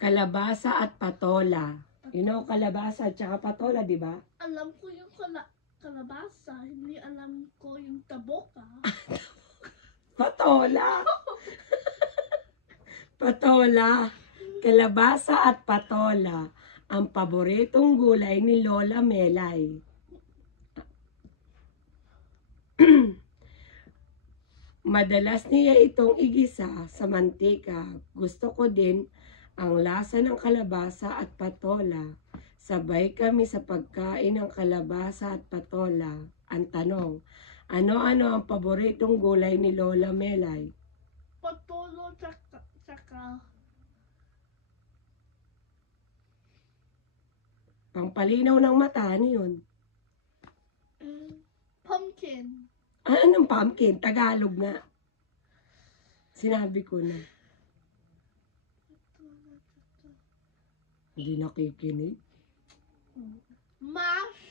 Kalabasa at patola. You know, kalabasa at saka patola, di ba? Alam ko yung kalabasa, hindi alam ko yung taboka. Patola. Patola. Kalabasa at patola. Ang paboritong gulay ni Lola Melay. Madalas niya itong igisa sa mantika. Gusto ko din ang lasa ng kalabasa at patola. Sabay kami sa pagkain ng kalabasa at patola. Ang tanong, ano-ano ang paboritong gulay ni Lola Melay? Patolo tsaka Pangpalinaw ng mata, ano yun? pumpkin. Anong pumpkin? Tagalog nga. Sinabi ko na. Hindi nakikinig. Mash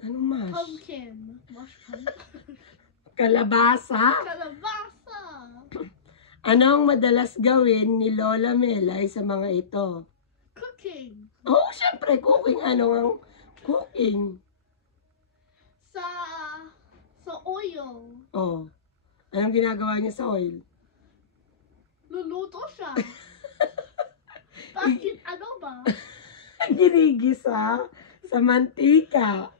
Anong mash? pumpkin. Mash pumpkin. Kalabasa? Kalabasa. Ano ang madalas gawin ni Lola Melay sa mga ito? Cooking. Oh, syempre, cooking. Ano ang cooking? Sa oil. Oh, anong ginagawa niya sa oil? Luluto siya. Bakit ano ba? Ginigisa sa mantika.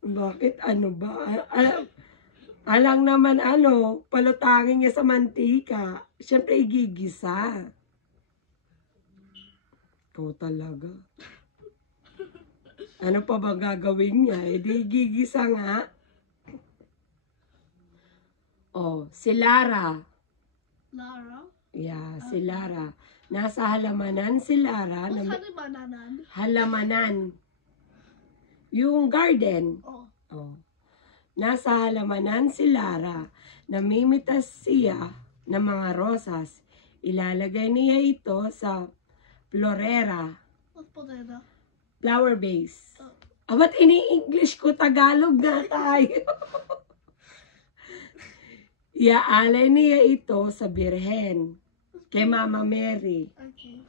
Bakit ano ba? Alang naman palutangin niya sa mantika. Siyempre, igigisa. Ikaw talaga. Ano pa ba gagawin niya? E di igigisa nga. Oh, si Lara. Lara? Yeah, si Lara. Nasa halamanan si Lara. Saan ba nanan? Halamanan. Yung garden. Oh. Oh. Nasa halamanan si Lara. Namimitas siya ng mga rosas. Ilalagay niya ito sa florera. What's potato? Flower base. Ba't ini-English ko? Tagalog na tayo. Iaalay niya ito sa Birhen. Kay Mama Mary. Okay.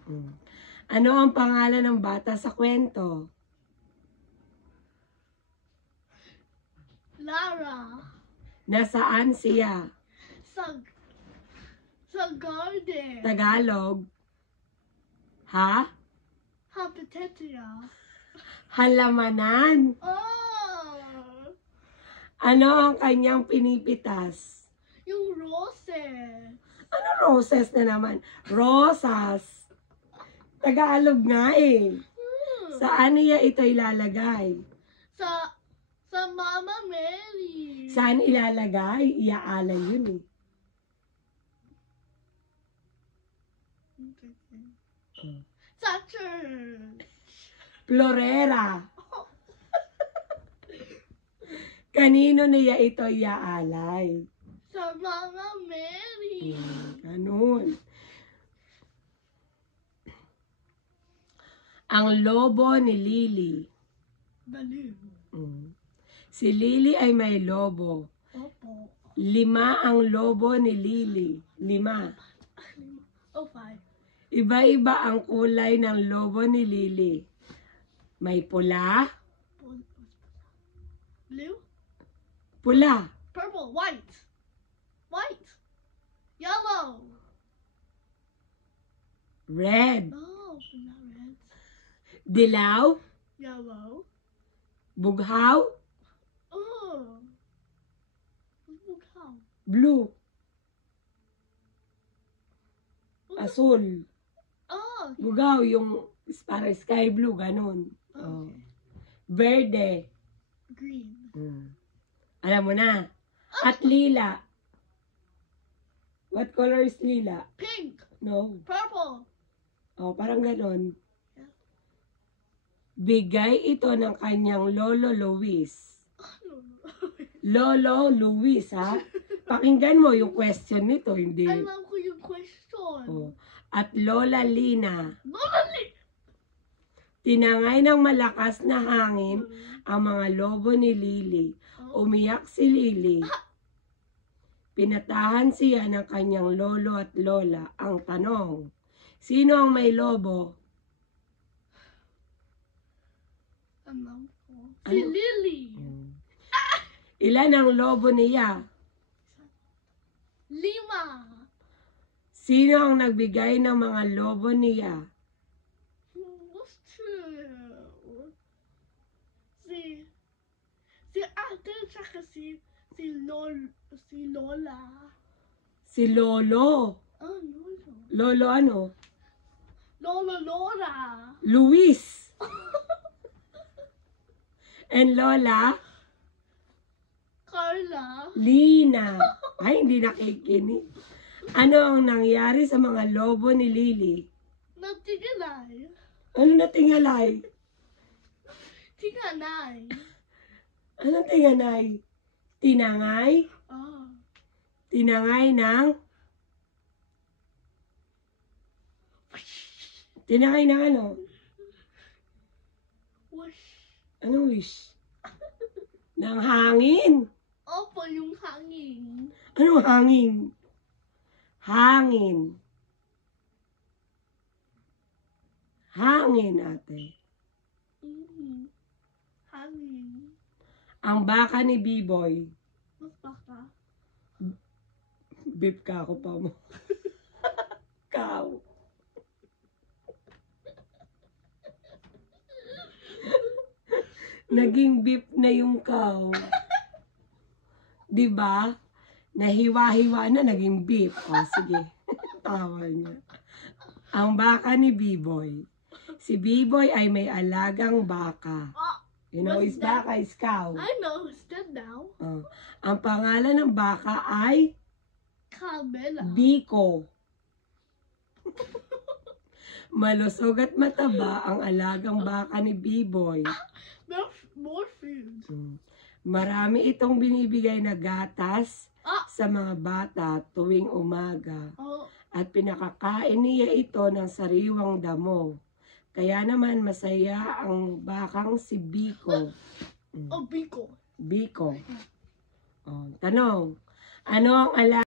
Ano ang pangalan ng bata sa kwento? Lara. Nasaan siya? Sa garden. Tagalog. Ha? Habitatya. Halamanan. Oh! Ano ang kanyang pinipitas? Yung roses. Ano roses na naman? Rosas. Tagalog nga eh. Saan niya ito ilalagay? Sa Mama Mary. Saan ilalagay? Iaalay yun eh. Sa church. Florera. Kanino niya ito iaalay? Sa Mama Mary. Ganun. Ang lobo ni Lily. Baliw. Si Lily ay may lobo. Opo. 5 ang lobo ni Lily. 5. Oh, 5. Iba-iba ang kulay ng lobo ni Lily. May pula. Blue. Pula. Purple. White. White. Yellow. Red. Oh, not red. Dilaw. Yellow. Bughaw. Oh. How? Blue. Asul. Oh. Bugaw yung para sky blue, ganun. Oh. Okay. Verde. Green. Alam mo na. At lila. What color is lila? Pink. No. Purple. Oh, parang ganun. Yeah. Bigay ito ng kanyang Lolo Luis. Ano? Lolo Luis, ha? Pakinggan mo yung question nito, hindi. Alam ko yung question. Oh. At Lola Lina. Normally. Tinangay ng malakas na hangin ang mga lobo ni Lily. Umiyak si Lily. Pinatahan siya ng kanyang lolo at lola. Ang tanong, sino ang may lobo? Alam ko. Si Ano? Lily. Ilan ang lobo niya? 5. Sino ang nagbigay ng mga lobo niya? What's true? Si ate tsaka si Lola. Si Lolo. Oh, Lolo. Lolo ano? Lola. Luis. And Lola? Carla. Lina. Ay, hindi nakikinig. Ano ang nangyari sa mga lobo ni Lily? Natigalay. Ano na tingalay? Tiganay. Anong tinganay? Tinangay? Oh. Tinangay ng? Tinangay ng ano? Wish. Anong wish? Ng hangin. Opo, yung hangin. Anong hangin? Hangin. Hangin, ate. Hangin. Ang baka ni B-Boy. Mas baka. Beef ka ako pa mo. Cow. Naging beef na yung cow. Diba? Nahiwa-hiwa na, naging beef. O, sige. Tawa niya. Ang baka ni B-Boy. Si B-Boy ay may alagang baka. Oh, You know, what's is that? baka is cow. I know who's dead now. Oh. Ang pangalan ng baka ay Carmela. Biko. Malusog at mataba ang alagang baka ni B-Boy. More food. Marami itong binibigay na gatas Ah. sa mga bata tuwing umaga. Oh, At pinakakain niya ito ng sariwang damo. Kaya naman masaya ang bakang si Biko. Biko. Biko. Oh, tanong, ano ang alaga